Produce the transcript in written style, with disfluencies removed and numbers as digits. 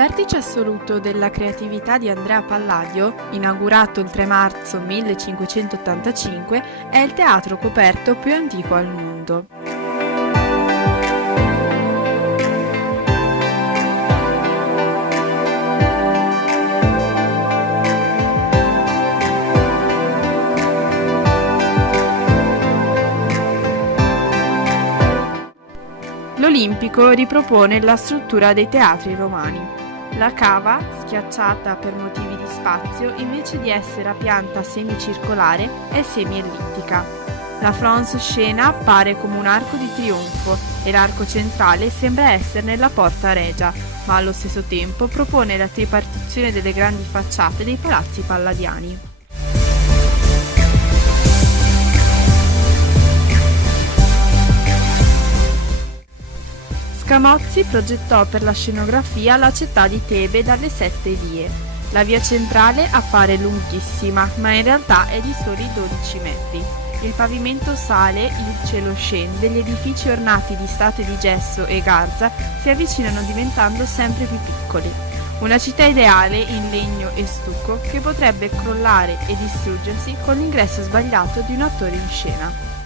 Vertice assoluto della creatività di Andrea Palladio, inaugurato il 3 marzo 1585, è il teatro coperto più antico al mondo. L'Olimpico ripropone la struttura dei teatri romani. La cava, schiacciata per motivi di spazio, invece di essere a pianta semicircolare, è semiellittica. La France scena appare come un arco di trionfo e l'arco centrale sembra essere nella porta regia, ma allo stesso tempo propone la tripartizione delle grandi facciate dei palazzi palladiani. Scamozzi progettò per la scenografia la città di Tebe dalle 7 vie. La via centrale appare lunghissima, ma in realtà è di soli 12 metri. Il pavimento sale, il cielo scende, gli edifici ornati di statue di gesso e garza si avvicinano diventando sempre più piccoli. Una città ideale in legno e stucco che potrebbe crollare e distruggersi con l'ingresso sbagliato di un attore in scena.